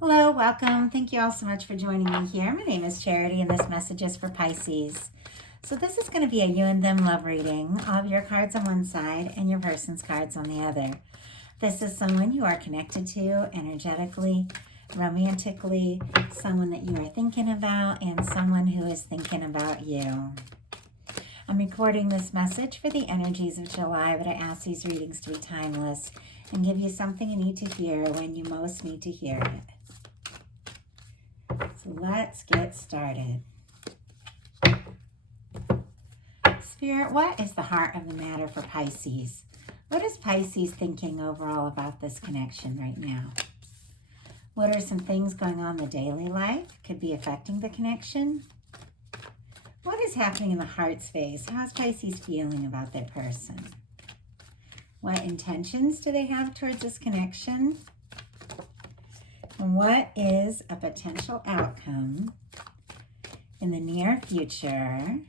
Hello, welcome. Thank you all so much for joining me here. My name is Charity, and this message is for Pisces. So this is going to be a you and them love reading. All of your cards on one side and your person's cards on the other. This is someone you are connected to energetically, romantically, someone that you are thinking about, and someone who is thinking about you. I'm recording this message for the energies of July, but I ask these readings to be timeless and give you something you need to hear when you most need to hear it. So let's get started. Spirit, what is the heart of the matter for Pisces? What is Pisces thinking overall about this connection right now? What are some things going on in the daily life? Could be affecting the connection. What is happening in the heart space? How's Pisces feeling about their person? What intentions do they have towards this connection? And what is a potential outcome in the near future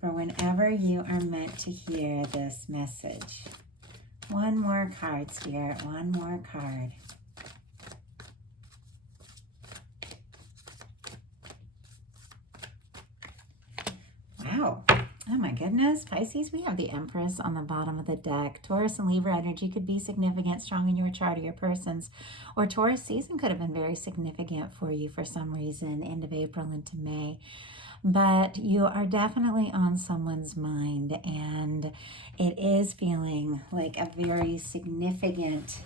for whenever you are meant to hear this message? One more card, Spirit, one more card. Wow. Oh my goodness, Pisces, we have the Empress on the bottom of the deck. Taurus and Libra energy could be significant, strong in your chart or your person's. Or Taurus season could have been very significant for you for some reason, end of April into May. But you are definitely on someone's mind, and it is feeling like a very significant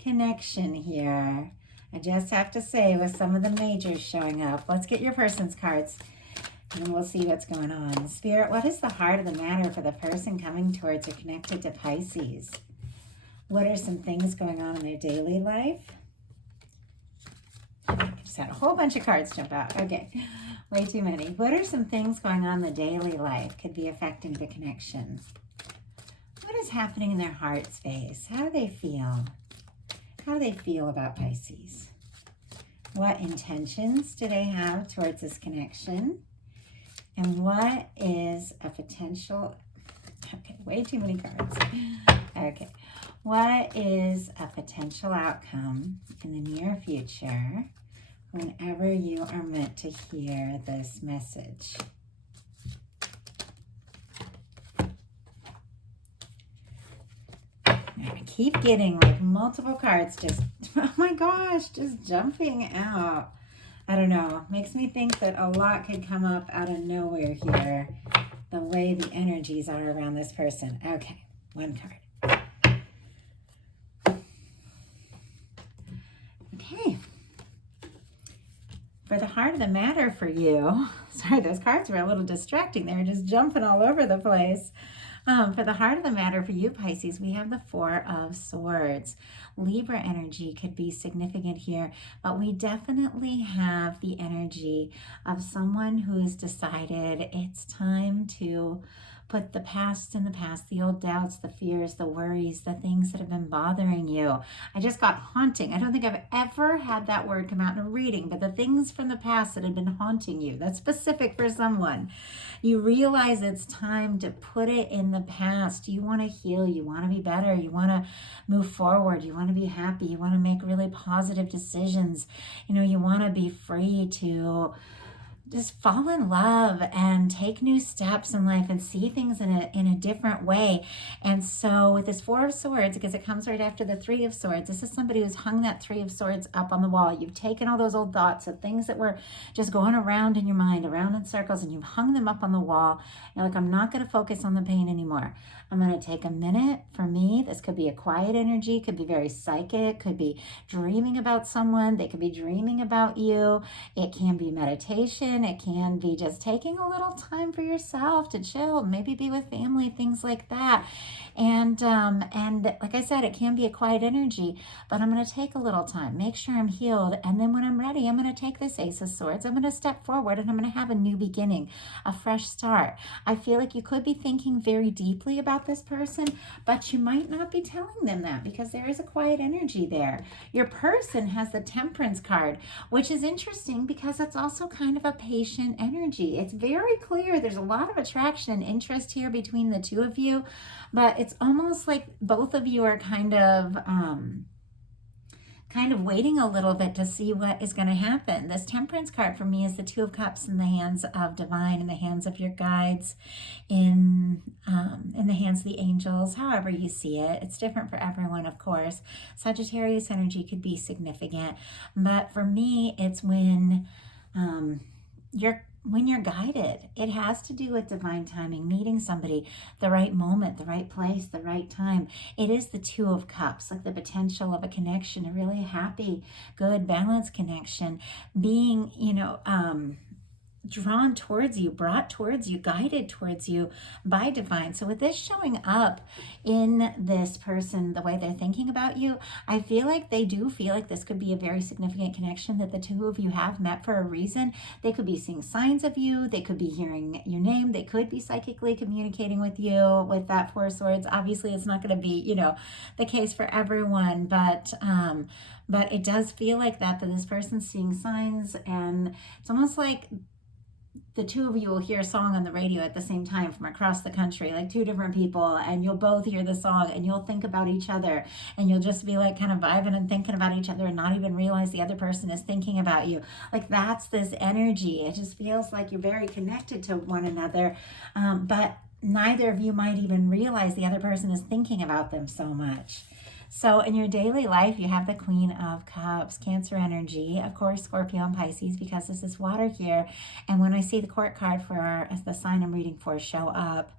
connection here. I just have to say, with some of the majors showing up. Let's get your person's cards, and we'll see what's going on. Spirit, what is the heart of the matter for the person coming towards or connected to Pisces? What are some things going on in their daily life? I just had a whole bunch of cards jump out. Okay, way too many. What are some things going on in the daily life? Could be affecting the connection. What is happening in their heart space? How do they feel? How do they feel about Pisces? What intentions do they have towards this connection? And what is a potential, okay, way too many cards. Okay, what is a potential outcome in the near future whenever you are meant to hear this message? I keep getting like multiple cards just, oh my gosh, just jumping out. I don't know, makes me think that a lot could come up out of nowhere here, the way the energies are around this person. Okay, one card. Okay. For the heart of the matter for you, sorry, those cards were a little distracting. They were just jumping all over the place. For the heart of the matter for you, Pisces, we have the Four of Swords. Libra energy could be significant here, but we definitely have the energy of someone who's decided it's time to put the past in the past, the old doubts, the fears, the worries, the things that have been bothering you. I just got haunting. I don't think I've ever had that word come out in a reading, but the things from the past that have been haunting you, that's specific for someone. You realize it's time to put it in the past. You want to heal. You want to be better. You want to move forward. You want to be happy. You want to make really positive decisions. You want to be free to just fall in love and take new steps in life and see things in a different way. And so with this Four of Swords, because it comes right after the Three of Swords, this is somebody who's hung that Three of Swords up on the wall. You've taken all those old thoughts of things that were just going around in your mind, around in circles, and you've hung them up on the wall. You're like, I'm not going to focus on the pain anymore. I'm going to take a minute. For me, this could be a quiet energy, could be very psychic, could be dreaming about someone. They could be dreaming about you. It can be meditation. It can be just taking a little time for yourself to chill, maybe be with family, things like that. And like I said, it can be a quiet energy, but I'm going to take a little time, make sure I'm healed. And then when I'm ready, I'm going to take this Ace of Swords. I'm going to step forward and I'm going to have a new beginning, a fresh start. I feel like you could be thinking very deeply about this person, but you might not be telling them that because there is a quiet energy there. Your person has the Temperance card, which is interesting because it's also kind of a patient energy. It's very clear there's a lot of attraction and interest here between the two of you, but it's almost like both of you are kind of kind of waiting a little bit to see what is going to happen. This Temperance card for me is the Two of Cups in the hands of divine, in the hands of your guides, in the hands of the angels, however you see it. It's different for everyone, of course. Sagittarius energy could be significant, but for me, it's when you're guided. It has to do with divine timing, meeting somebody, the right moment, the right place, the right time. It is the Two of Cups, like the potential of a connection, a really happy, good, balanced connection, being, drawn towards you, brought towards you, guided towards you by divine. So with this showing up in this person, the way they're thinking about you, I feel like they do feel like this could be a very significant connection that the two of you have met for a reason. They could be seeing signs of you. They could be hearing your name. They could be psychically communicating with you with that Four of Swords. Obviously, it's not going to be, the case for everyone, but it does feel like that this person's seeing signs, and it's almost like the two of you will hear a song on the radio at the same time from across the country, like two different people, and you'll both hear the song and you'll think about each other, and you'll just be like kind of vibing and thinking about each other and not even realize the other person is thinking about you. Like, that's this energy. It just feels like you're very connected to one another, but neither of you might even realize the other person is thinking about them so much. So in your daily life, you have the Queen of Cups, Cancer energy, of course, Scorpio and Pisces, because this is water here. And when I see the Court card as the sign I'm reading for show up,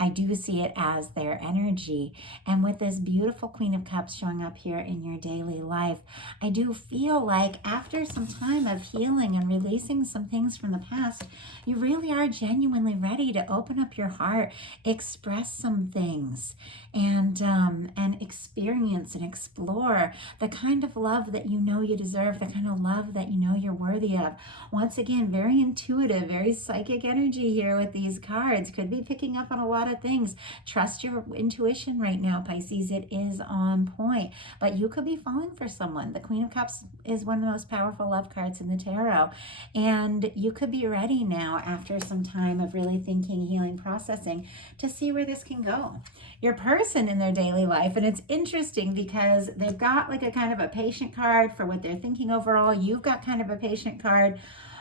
I do see it as their energy. And with this beautiful Queen of Cups showing up here in your daily life, I do feel like after some time of healing and releasing some things from the past, you really are genuinely ready to open up your heart, express some things, and experience and explore the kind of love that you know you deserve, the kind of love that you know you're worthy of. Once again, very intuitive, very psychic energy here with these cards. Could be picking up on a lot of things. Trust your intuition right now, Pisces. It is on point, but you could be falling for someone. The Queen of Cups is one of the most powerful love cards in the tarot, and you could be ready now, after some time of really thinking, healing, processing, to see where this can go. Your person in their daily life, and it's interesting because they've got like a kind of a patient card for what they're thinking overall. You've got kind of a patient card.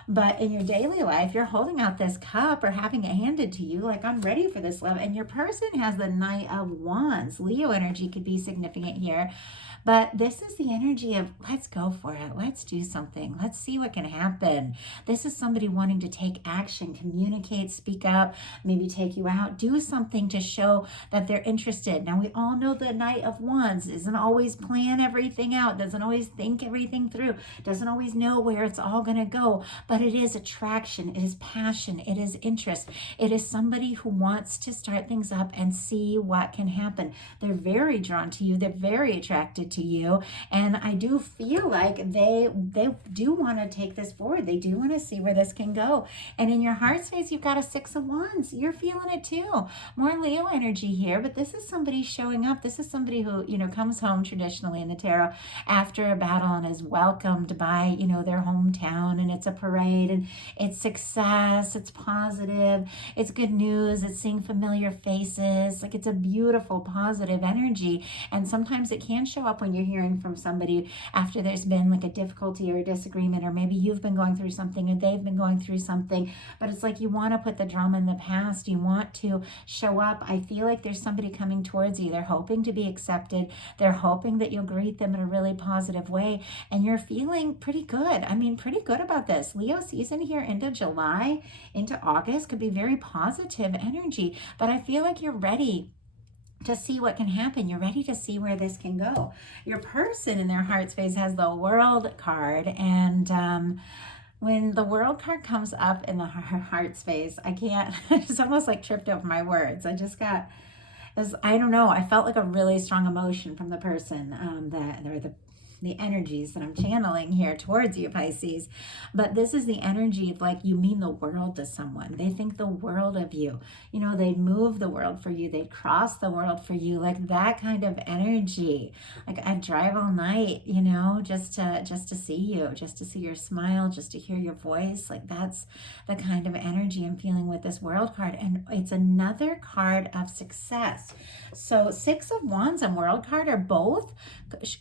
But in your daily life, you're holding out this cup or having it handed to you, like, I'm ready for this love. And your person has the Knight of Wands. Leo energy could be significant here. But this is the energy of, let's go for it. Let's do something. Let's see what can happen. This is somebody wanting to take action, communicate, speak up, maybe take you out, do something to show that they're interested. Now, we all know the Knight of Wands doesn't always plan everything out, doesn't always think everything through, doesn't always know where it's all going to go. But it is attraction, it is passion, it is interest. It is somebody who wants to start things up and see what can happen. They're very drawn to you. They're very attracted to you. And I do feel like they do want to take this forward. They do want to see where this can go. And in your heart space, you've got a Six of Wands. You're feeling it too. More Leo energy here, but this is somebody showing up. This is somebody who, comes home traditionally in the tarot after a battle and is welcomed by, their hometown, and it's a parade, and it's success, it's positive, it's good news, it's seeing familiar faces. Like, it's a beautiful, positive energy. And sometimes it can show up when you're hearing from somebody after there's been like a difficulty or a disagreement, or maybe you've been going through something or they've been going through something, but it's like you want to put the drama in the past. You want to show up. I feel like there's somebody coming towards you. They're hoping to be accepted. They're hoping that you'll greet them in a really positive way, and you're feeling pretty good. I mean, pretty good about this. Leo season here into July, into August could be very positive energy, but I feel like you're ready to see what can happen. You're ready to see where this can go. Your person in their heart space has the World card, and when the World card comes up in the heart space, I can't, it's almost like tripped over my words. I don't know, I felt like a really strong emotion from the person, the energies that I'm channeling here towards you, Pisces. But this is the energy of, like, you mean the world to someone. They think the world of you. They'd move the world for you. They'd cross the world for you. Like, that kind of energy. Like, I'd drive all night, just to see you, just to see your smile, just to hear your voice. Like, that's the kind of energy I'm feeling with this World card. And it's another card of success. So Six of Wands and World card are both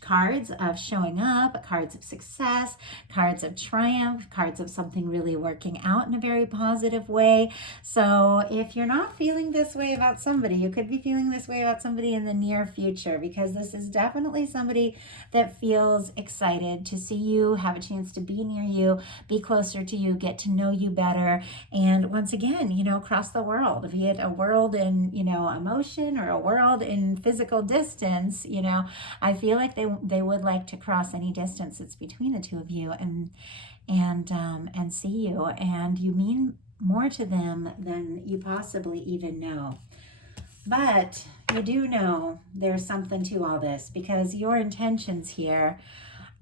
cards of showing up, cards of success, cards of triumph, cards of something really working out in a very positive way. So if you're not feeling this way about somebody, you could be feeling this way about somebody in the near future, because this is definitely somebody that feels excited to see you, have a chance to be near you, be closer to you, get to know you better. And once again, across the world, be it a world in, emotion or a world in physical distance, I feel like they would like to cross any distance that's between the two of you and see you. And you mean more to them than you possibly even know. But you do know there's something to all this, because your intentions here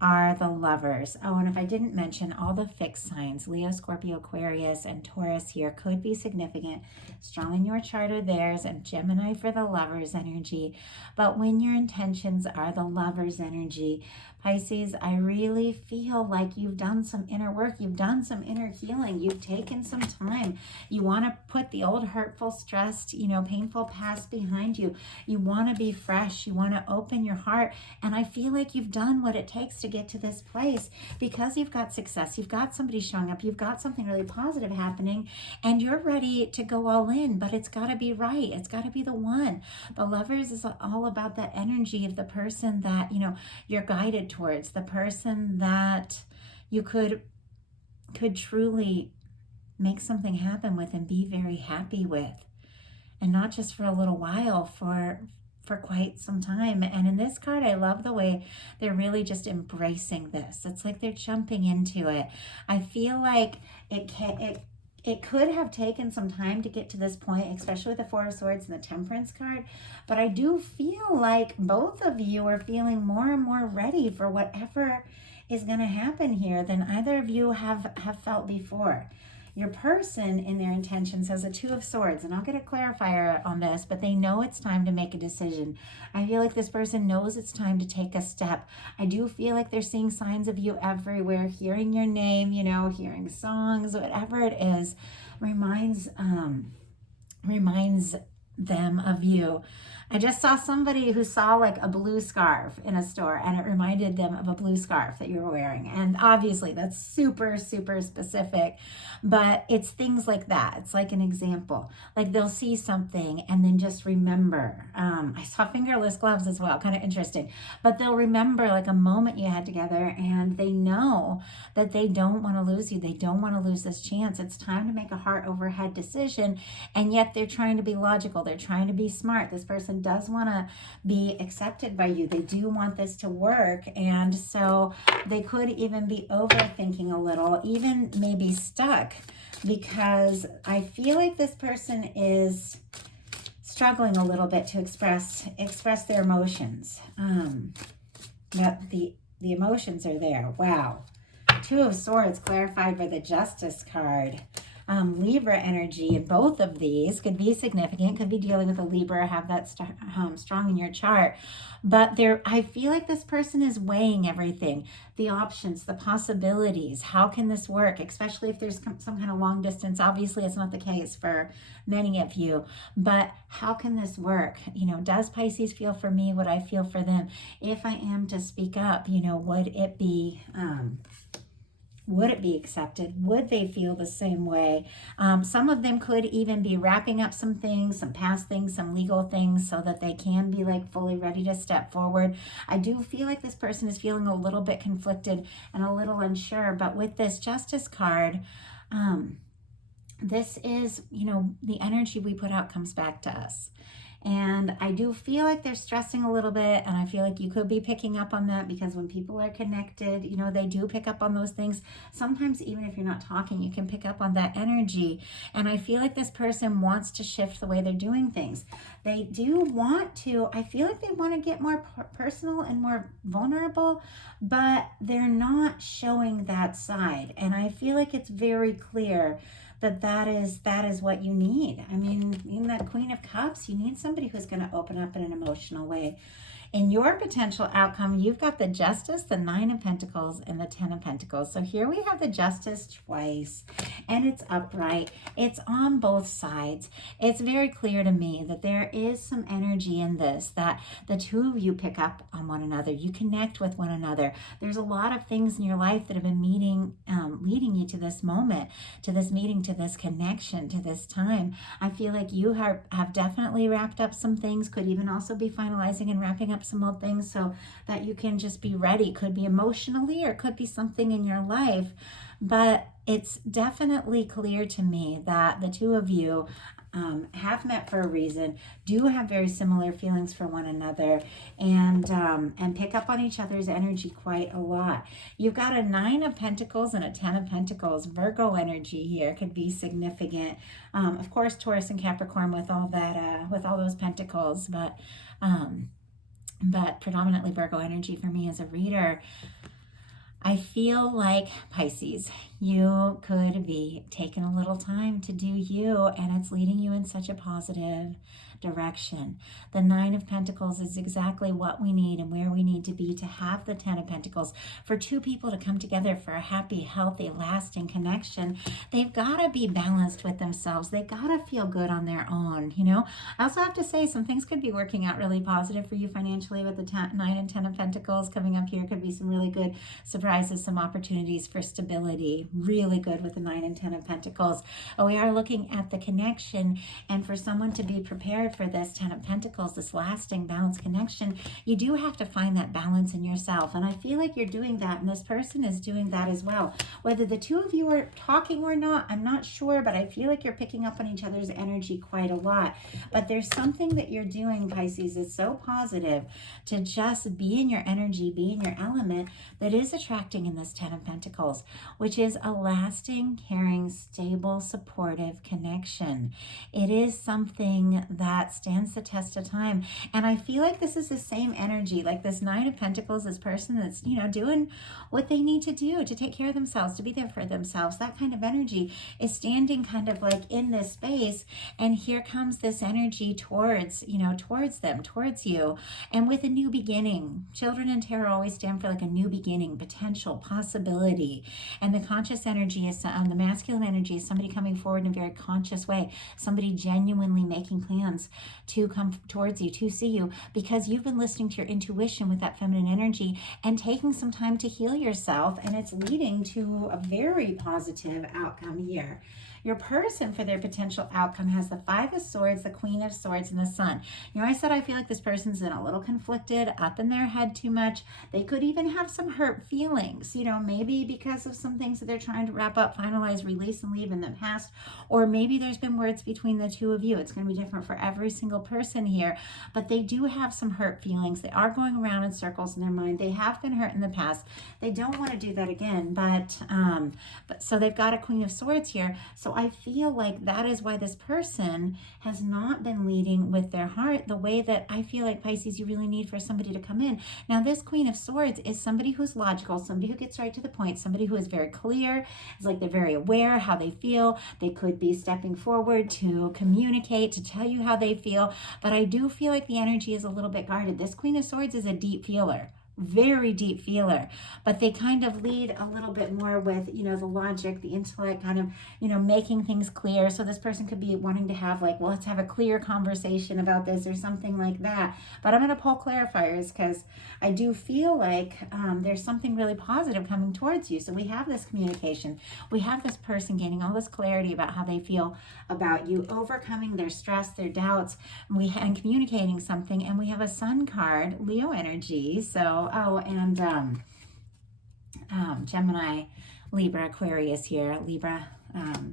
are the Lovers. Oh, and if I didn't mention, all the fixed signs, Leo, Scorpio, Aquarius, and Taurus here could be significant. Strong in your chart are theirs, and Gemini for the Lovers energy. But when your intentions are the Lovers energy, Pisces, I really feel like you've done some inner work. You've done some inner healing. You've taken some time. You want to put the old hurtful, stressed, painful past behind you. You want to be fresh. You want to open your heart. And I feel like you've done what it takes to get to this place, because you've got success. You've got somebody showing up. You've got something really positive happening, and you're ready to go all in, but it's got to be right. It's got to be the one. The Lovers is all about that energy of the person that, you're guided towards, the person that you could truly make something happen with and be very happy with, and not just for a little while, for quite some time. And in this card, I love the way they're really just embracing this. It's like they're jumping into it. I feel like it could have taken some time to get to this point, especially with the Four of Swords and the Temperance card. But I do feel like both of you are feeling more and more ready for whatever is going to happen here than either of you have felt before. Your person in their intentions has a Two of Swords, and I'll get a clarifier on this, but they know it's time to make a decision. I feel like this person knows it's time to take a step. I do feel like they're seeing signs of you everywhere, hearing your name, hearing songs, whatever it is, reminds them of you. I just saw somebody who saw like a blue scarf in a store, and it reminded them of a blue scarf that you were wearing. And obviously that's super, super specific, but it's things like that. It's like an example. Like they'll see something and then just remember. I saw fingerless gloves as well, kind of interesting. But they'll remember like a moment you had together, and they know that they don't want to lose you. They don't want to lose this chance. It's time to make a heart over head decision, and yet they're trying to be logical. They're trying to be smart. This person does want to be accepted by you. They do want this to work, and so they could even be overthinking a little, even maybe stuck, because I feel like this person is struggling a little bit to express their emotions. Yep, the emotions are there. Wow. Two of Swords clarified by the Justice card. Libra energy in both of these could be significant, could be dealing with a Libra, have that strong in your chart. But I feel like this person is weighing everything, the options, the possibilities. How can this work? Especially if there's some kind of long distance. Obviously, it's not the case for many of you, but how can this work? Does Pisces feel for me what I feel for them? If I am to speak up, would it be... would it be accepted? Would they feel the same way? Some of them could even be wrapping up some things, some past things, some legal things, so that they can be like fully ready to step forward. I do feel like this person is feeling a little bit conflicted and a little unsure, but with this Justice card, this is, the energy we put out comes back to us. And I do feel like they're stressing a little bit, and I feel like you could be picking up on that, because when people are connected, they do pick up on those things. Sometimes even if you're not talking, you can pick up on that energy. And I feel like this person wants to shift the way they're doing things. They do want to, I feel like they want to get more personal and more vulnerable, but they're not showing that side. And I feel like it's very clear that is what you need. I mean, in that Queen of Cups, you need somebody who's going to open up in an emotional way. In your potential outcome, you've got the Justice, the Nine of Pentacles, and the Ten of Pentacles. So here we have the Justice twice, and it's upright. It's on both sides. It's very clear to me that there is some energy in this, that the two of you pick up on one another. You connect with one another. There's a lot of things in your life that have been leading you to this moment, to this meeting, to this connection, to this time. I feel like you have definitely wrapped up some things, could even also be finalizing and wrapping up some old things so that you can just be ready. Could be emotionally, or it could be something in your life. But it's definitely clear to me that the two of you have met for a reason, do have very similar feelings for one another, and pick up on each other's energy quite a lot. You've got a Nine of Pentacles and a Ten of Pentacles. Virgo energy here could be significant. Of course, Taurus and Capricorn with all that, with all those pentacles, but predominantly Virgo energy for me as a reader. I feel like, Pisces, you could be taking a little time to do you, and it's leading you in such a positive direction. The Nine of Pentacles is exactly what we need and where we need to be to have the Ten of Pentacles. For two people to come together for a happy, healthy, lasting connection, they've got to be balanced with themselves. They got to feel good on their own, you know? I also have to say some things could be working out really positive for you financially with the Nine and Ten of Pentacles coming up here. Could be some really good surprises, some opportunities for stability. Really good with the Nine and Ten of Pentacles. We are looking at the connection, and for someone to be prepared for this Ten of Pentacles, this lasting balanced connection, you do have to find that balance in yourself. And I feel like you're doing that, and this person is doing that as well. Whether the two of you are talking or not, I'm not sure, but I feel like you're picking up on each other's energy quite a lot. But there's something that you're doing, Pisces, is so positive to just be in your energy, be in your element, that is attracting in this Ten of Pentacles, which is a lasting, caring, stable, supportive connection. It is something that stands the test of time. And I feel like this is the same energy, like this Nine of Pentacles, this person that's, you know, doing what they need to do to take care of themselves, to be there for themselves. That kind of energy is standing kind of like in this space. And here comes this energy towards, you know, towards them, towards you. And with a new beginning, children in tarot always stand for like a new beginning, potential, possibility. And the conscious energy is, the masculine energy is somebody coming forward in a very conscious way, somebody genuinely making plans to come towards you, to see you, because you've been listening to your intuition with that feminine energy and taking some time to heal yourself, and it's leading to a very positive outcome here. Your person, for their potential outcome, has the Five of Swords, the Queen of Swords, and the Sun. You know, I said I feel like this person's in a little conflicted, up in their head too much. They could even have some hurt feelings, you know, maybe because of some things that they're trying to wrap up, finalize, release, and leave in the past. Or maybe there's been words between the two of you. It's going to be different for every single person here. But they do have some hurt feelings. They are going around in circles in their mind. They have been hurt in the past. They don't want to do that again. But so they've got a Queen of Swords here. So I feel like that is why this person has not been leading with their heart the way that I feel like, Pisces, you really need for somebody to come in. Now, this Queen of Swords is somebody who's logical, somebody who gets right to the point, somebody who is very clear. It's like they're very aware how they feel. They could be stepping forward to communicate, to tell you how they feel. But I do feel like the energy is a little bit guarded. This Queen of Swords is a deep feeler. Very deep feeler, but they kind of lead a little bit more with, you know, the logic, the intellect, kind of, you know, making things clear. So this person could be wanting to have like, well, let's have a clear conversation about this or something like that. But I'm going to pull clarifiers because I do feel like there's something really positive coming towards you. So we have this communication. We have this person gaining all this clarity about how they feel about you, overcoming their stress, their doubts, and communicating something. And we have a Sun card, Leo energy. So and Gemini, Libra, Aquarius here. Libra,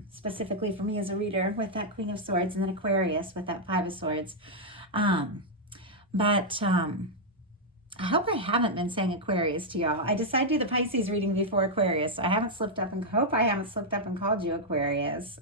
specifically for me as a reader with that Queen of Swords, and then Aquarius with that Five of Swords. I hope I haven't been saying Aquarius to y'all. I decided to do the Pisces reading before Aquarius, so I haven't slipped up, and hope I haven't slipped up and called you Aquarius.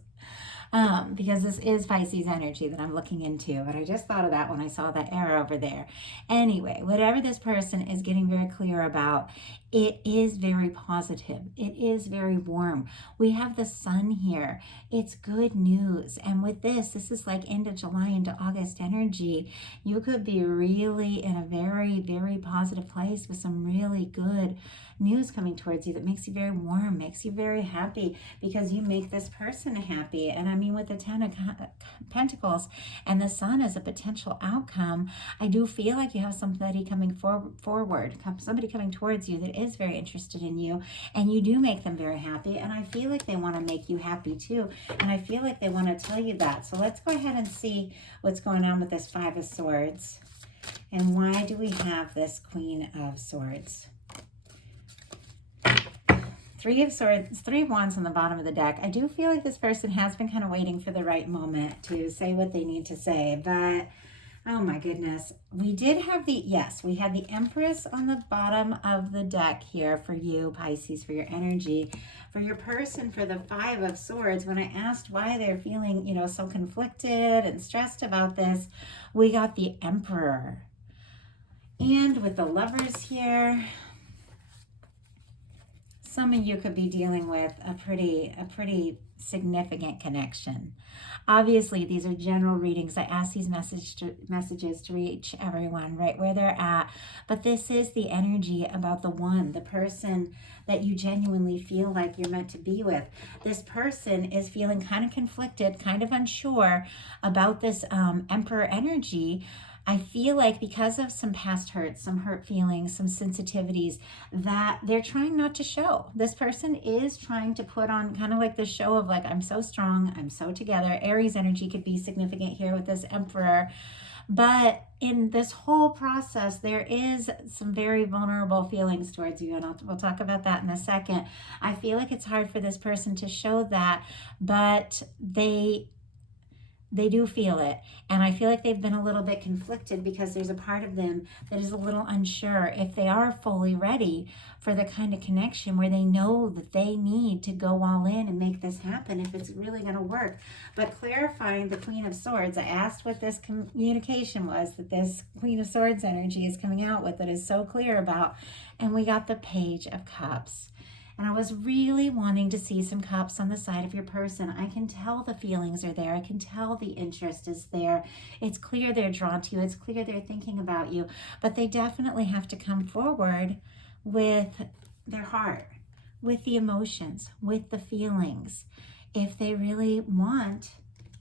Because this is Pisces energy that I'm looking into. But I just thought of that when I saw that arrow over there. Anyway, whatever this person is getting very clear about It is very positive. It is very warm. We have the sun here. It's good news. And with this is like end of July into August energy. You could be really in a very, very positive place with some really good news coming towards you that makes you very warm, makes you very happy, because you make this person happy. And I mean, with the Ten of Pentacles and the sun as a potential outcome, I do feel like you have somebody coming forward, somebody coming towards you that is very interested in you, and you do make them very happy. And I feel like they want to make you happy too. And I feel like they want to tell you that. So let's go ahead and see what's going on with this Five of Swords. And why do we have this Queen of Swords? Three of Swords, Three of Wands on the bottom of the deck. I do feel like this person has been kind of waiting for the right moment to say what they need to say, but oh my goodness. We did have we had the Empress on the bottom of the deck here for you, Pisces, for your energy. For your person, for the Five of Swords, when I asked why they're feeling, so conflicted and stressed about this, we got the Emperor. And with the Lovers here, some of you could be dealing with a pretty significant connection. Obviously, these are general readings. I ask these messages to reach everyone right where they're at. But this is the energy about the one, the person that you genuinely feel like you're meant to be with. This person is feeling kind of conflicted, kind of unsure about this Emperor energy. I feel like because of some past hurts, some hurt feelings, some sensitivities that they're trying not to show. This person is trying to put on kind of like the show of like, I'm so strong, I'm so together. Aries energy could be significant here with this Emperor. But in this whole process, there is some very vulnerable feelings towards you, and we'll talk about that in a second. I feel like it's hard for this person to show that, but they do feel it. And I feel like they've been a little bit conflicted because there's a part of them that is a little unsure if they are fully ready for the kind of connection where they know that they need to go all in and make this happen, if it's really going to work. But clarifying the Queen of Swords, I asked what this communication was that this Queen of Swords energy is coming out with that is so clear about. And we got the Page of Cups. And I was really wanting to see some cups on the side of your person. I can tell the feelings are there. I can tell the interest is there. It's clear they're drawn to you. It's clear they're thinking about you. But they definitely have to come forward with their heart, with the emotions, with the feelings. If they really want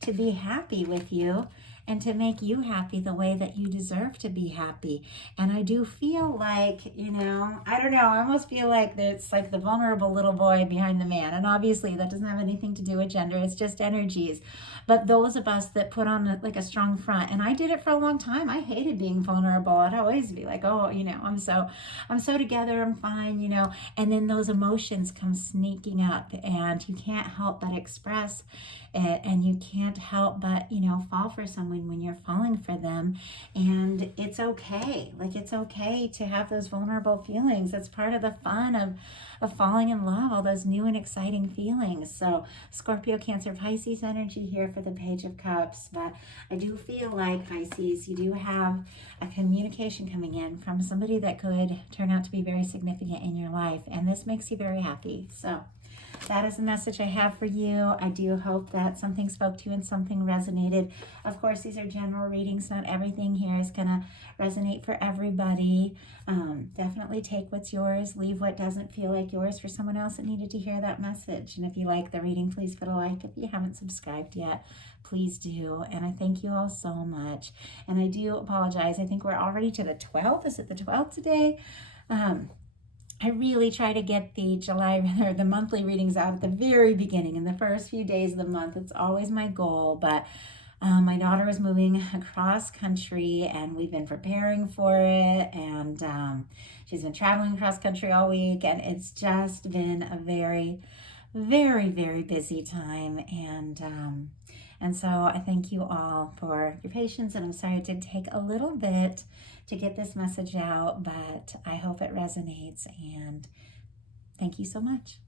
to be happy with you and to make you happy the way that you deserve to be happy. And I do feel like, I don't know, I almost feel like it's like the vulnerable little boy behind the man. And obviously that doesn't have anything to do with gender, it's just energies. But those of us that put on a strong front, and I did it for a long time. I hated being vulnerable. I'd always be like, oh, I'm so together, I'm fine, and then those emotions come sneaking up and you can't help but express it, and you can't help but, fall for someone when you're falling for them. And it's okay. Like, it's okay to have those vulnerable feelings. That's part of the fun of falling in love, all those new and exciting feelings. So Scorpio, Cancer, Pisces energy here for the Page of Cups. But I do feel like, Pisces, you do have a communication coming in from somebody that could turn out to be very significant in your life. And this makes you very happy. So that is the message I have for you. I do hope that something spoke to you and something resonated. Of course, these are general readings. Not everything here is going to resonate for everybody. Definitely take what's yours. Leave what doesn't feel like yours for someone else that needed to hear that message. And if you like the reading, please put a like. If you haven't subscribed yet, please do. And I thank you all so much. And I do apologize. I think we're already to the 12th. Is it the 12th today? I really try to get the the monthly readings out at the very beginning, in the first few days of the month. It's always my goal, but my daughter is moving across country and we've been preparing for it, and she's been traveling across country all week, and it's just been a very, very, very busy time. And so I thank you all for your patience, and I'm sorry it did take a little bit to get this message out, but I hope it resonates, and thank you so much.